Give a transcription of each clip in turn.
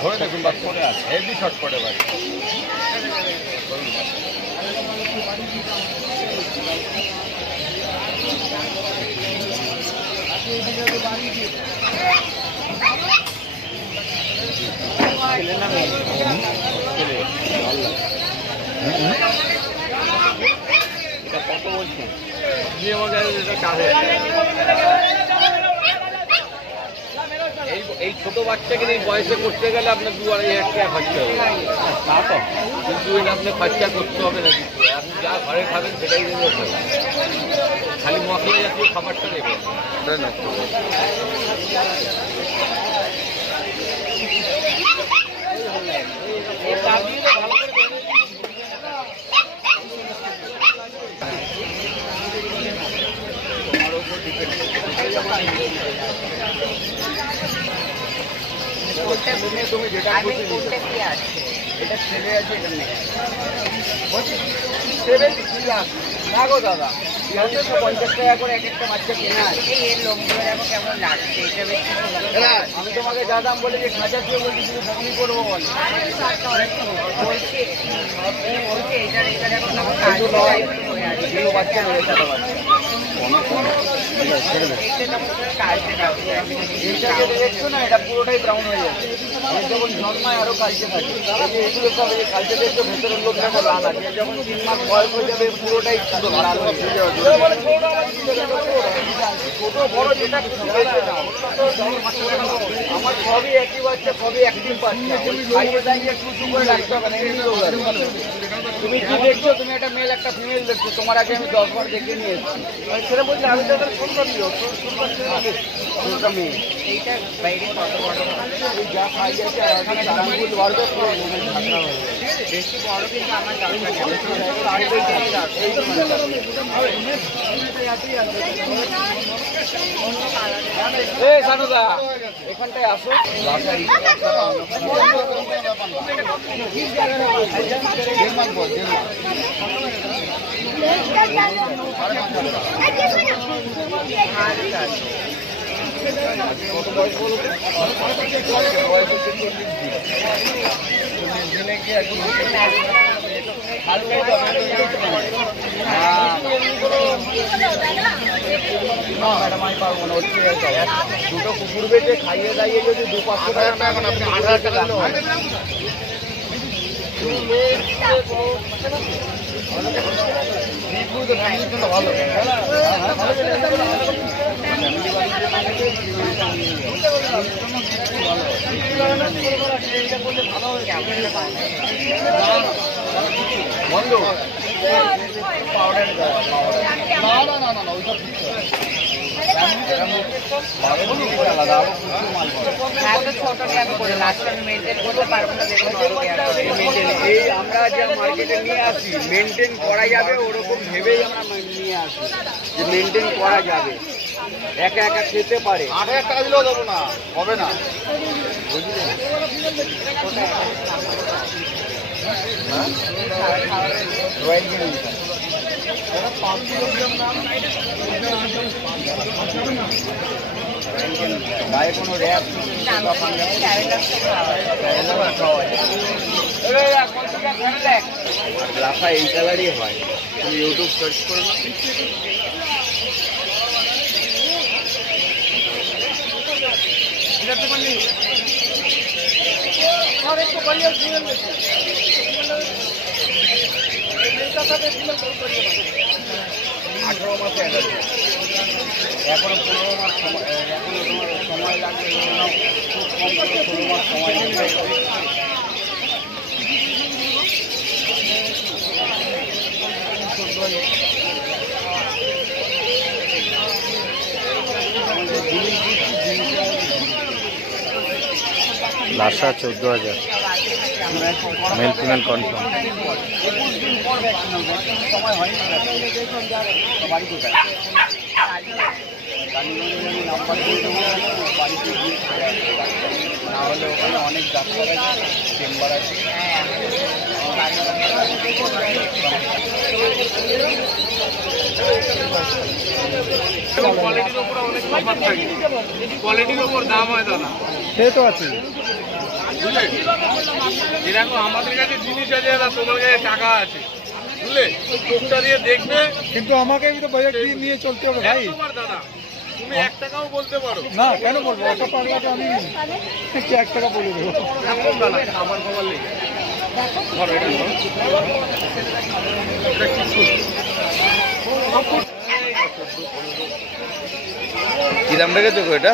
ধরে দেখুন বাস পরে আছে, হেভি শর্ট পড়ে বাড়ি। কত বলছেন? এই ছোট বাচ্চাকে এই বয়সে করতে গেলে আপনার 2-2.5 টাকা খরচা হবে। তা তো কিন্তু আপনার খরচা করতে হবে না, কিছু আপনি যা ঘরে খাবেন সেটাই দেবে, খালি মশলা জাতীয় খাবারটা দেবেন। তুমি যেটা এটা ছেলে আছে, এটা মেয়ে না গো দাদা, 50 টাকা করে এক একটা বাচ্চা কেনা আছে। এর লোকগুলো দেখো কেমন লাগছে, আমি তোমাকে যা দাম বলে যে খাঁচা দিয়ে বলছি শুধু বমি করবো বলে বাচ্চা দেখছো না, এটা পুরোটাই ব্রাউন হয়ে যাচ্ছে। যখন জন্মায় আরো কালচে থাকে, এগুলো সব কালচে দেখছো ভেতরের লোক দেখো লাল আছে, যখন 3 মাস বয়স হয়ে যাবে পুরোটাই লাল হয়ে যাবে। ছোট বড় যেটা আমার সবই একই বাচ্চা, সবই একদিন বাচ্চা, খাইয়ে দাইয়ে একটু করে রাখতে হবে না। তুমি কি দেখছো? তুমি একটা মেল একটা ফিমেল দেখছো, তোমার আগে আমি 10 বার দেখে নিয়ে এসেছি। সেটা বলছি আমি তো কোনটা দিও কোনটা মেয়ে, এইটা বাইরে কত বড় যা খাই যাচ্ছে আঙ্গুল বাড়বে পুরো বেশি বড়, কিন্তু আমার সানুদা এখানটায় আসো। কত বয়স বলো তো? 40 দিনে কি আর ম্যাডাম আমি পারবো না, দুটো কুকুর বেঁচে খাইয়ে দাইয়ে যদি 200-500 টাকা, এখন আপনি 8,000 টাকা ভালো। বন্ধু পাউডার এই আমরা যা মার্কেটে নিয়ে আসি মেনটেন করা যাবে ওরকম ভেবেই আমরা নিয়ে আসি যে মেনটেন করা যাবে, একা একা খেতে পারে। 8,000 টাকা দিলেও দেবো না, হবে না, বুঝলেন? গায়ে কোনো র্যাপ লাফা এই কালারই হয়, তুমি ইউটিউব সার্চ করো না। আঠারো মাসে এখনো 15 মাস সময়, এখনো তোমার সময় লাগবে, খুব কম করে 16 মাস সময় লাগবে। Lhasa 14,000, male female confirm. সময় হয়নি বাড়ি কোথায় নাম্বার দিয়ে দেবো, বাড়িতে গিয়ে না হলে ওখানে অনেক ডাক্তার আছে, চেম্বার আছে। কোয়ালিটির উপর অনেক তফাৎ থাকে, কোয়ালিটির উপর দাম হয় দাদা, সে তো আছে। বুঝলে? যেরকম আমাদের কাছে জিনিস আছে দাদা, তোমার কাছে টাকা আছে, বুঝলে? চোখটা দিয়ে দেখবে। কিন্তু আমাকে তো বাজেট দিয়ে নিয়ে চলতে হবে ভাই। একবার দাদা তুমি 1 টাকাও বলতে পারো না কেন বলবো, অত পাগলাকে আমি 1 টাকা বলে দেবো। এরকম দাদা খাবার খাবার লেগে ধরো, এটা ধরো। এটা কি করছো? কি দাম রেখেছো গো এটা?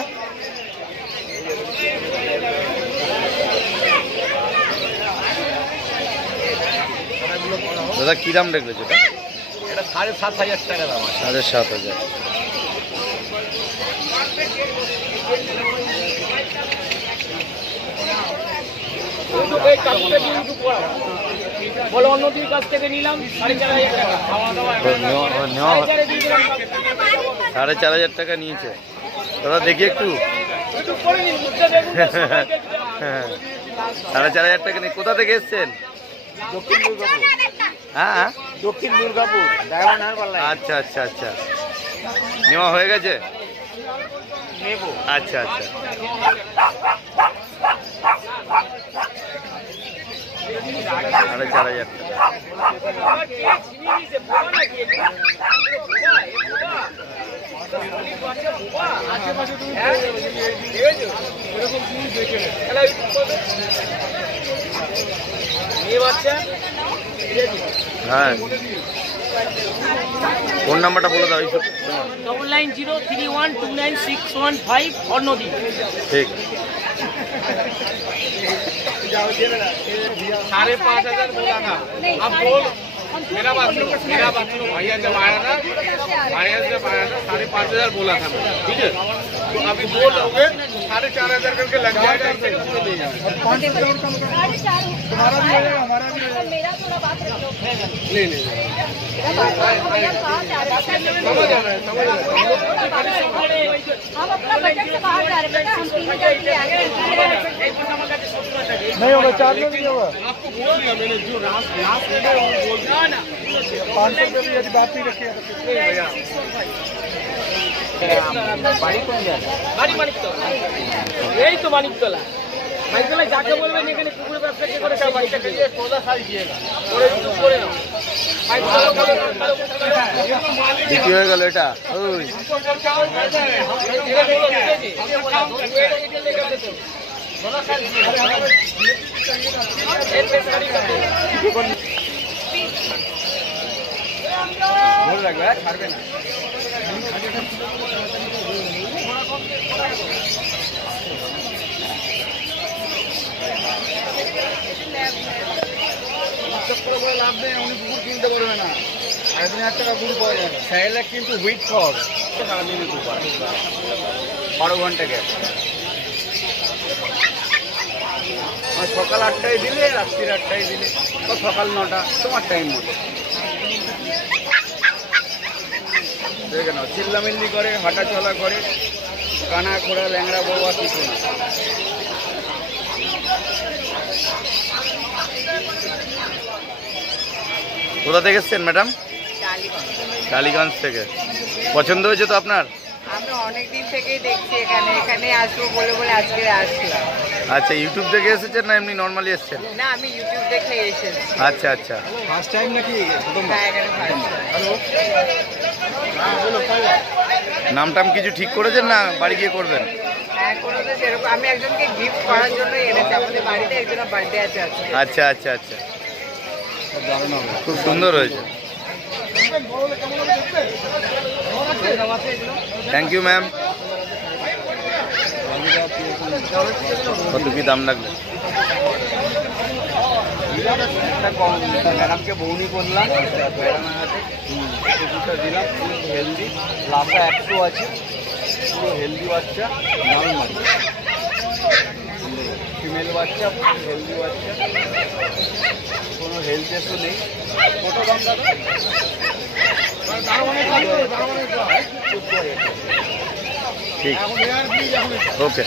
দাদা কি দাম রেখেছো এটা? এটা 7,500 টাকা দাম আছে। 7,500। বলো অন্যটির কাছ থেকে নিলাম 4,500 টাকা। নেওয়া 4,500 টাকা নিয়েছে দাদা। দেখি একটু। 4,500 টাকা নিয়ে কোথা থেকে এসছেন? দক্ষিণ দুর্গাপুর। হ্যাঁ, দক্ষিণ দুর্গাপুর ডায়মন্ড হারবার লাইন। আচ্ছা আচ্ছা আচ্ছা, নেওয়া হয়ে গেছে। নেবো। আচ্ছা আচ্ছা, 4,500 টাকা। হ্যাঁ, ফোন নাম্বারটা বলে দাও। 9903129615 অন্যদিন। ঠিক। 5,500 बोला था। अब बोल, मेरा बात सुनो, भैया जब आया था 5,500 बोला था मैं, ठीक है? तो अभी दो लोगे 4,500 करके लग जाएगा, इससे कम नहीं जाएगा। 500 कम तुम्हारा भी हो जाएगा, हमारा भी हो जाएगा। मेरा थोड़ा बात रख लो। नहीं नहीं, भैया कहाँ जा रहे समझ आ रहा है, समझ आ रहा है। हम अपना बजट से बाहर जा रहे हैं बेटा, हम 3,000 के लिए आए हैं। नहीं होगा, 4 में नहीं होगा। आपको बोल दिया मैंने, जो लास्ट है वो बोल दिया। 500 रुपये भी यदि बात नहीं रखिएगा तो फिर भैया বাড়ি কোন জায়গা? বাড়ি মানিকতলা। এই তো মানিকতলা। মানিকতলায় যাকে বলবেন এখানে কুকুরের ব্যবসা কে করে সেই বাড়িটা পেয়ে যাবে। 14 साल जिएगा। করে একটু করে নাও। মানিকতলা বলে বিক্রি হয়ে গেল এটা। ওই ভুল লাগবে, ছাড়বে না। লাভ নেই, উনি কুকুর কিনতে পারবে না। 3,500 টাকা কুকুর পাওয়া যাবে। চাইলে কিন্তু হুইট খাওয়া হবে। সারাদিনে দুবার, 12 ঘন্টা গ্যাস। আর সকাল 8টায় দিলে, রাত্রির 8টায় দিলে, বা সকাল 9টা, তোমার টাইম মতো। দেখে নাও, চিল্লামিল্লি করে, হাঁটা চলা করে, কানা খোড়া ল্যাংড়া বউয়া কিছু না। কোথা থেকে এসছেন ম্যাডাম? টালিগঞ্জ থেকে। পছন্দ হয়েছে তো আপনার? আমরা অনেক দিন থেকেই দেখছি এখানে আসবো বলে আজকে আসলাম। আচ্ছা, ইউটিউব থেকে এসেছেন না এমনি নর্মালি এসছেন? না, আমি ইউটিউব দেখে এসেছি। আচ্ছা আচ্ছা, ফার্স্ট টাইম নাকি? হ্যাঁ, এখানে first। নাম টাম কিছু ঠিক করেছেন না বাড়ি গিয়ে করবেন? হ্যাঁ, কোনো তো সেরকম, আমি একজনকে গিফট করার জন্য এনেছি। আমাদের বাড়িতে একজনের বার্থডে আছে আজকে। আচ্ছা আচ্ছা আচ্ছা, খুব সুন্দর হয়েছে। Thank you ma'am. কত কি দাম লাগলো? একটা কম ম্যাডামকে বৌনি করলাম, কুকুরটা দিলাম, খুব হেলদি, লাভটা 100 আছে, পুরো হেলদি বাচ্চা, দারুণ বাচ্চা, ফিমেল বাচ্চা, হেলদি বাচ্চা, কোনো হেলথ ইস্যু নেই। কত দাম দাদা? ঠিক, ওকে।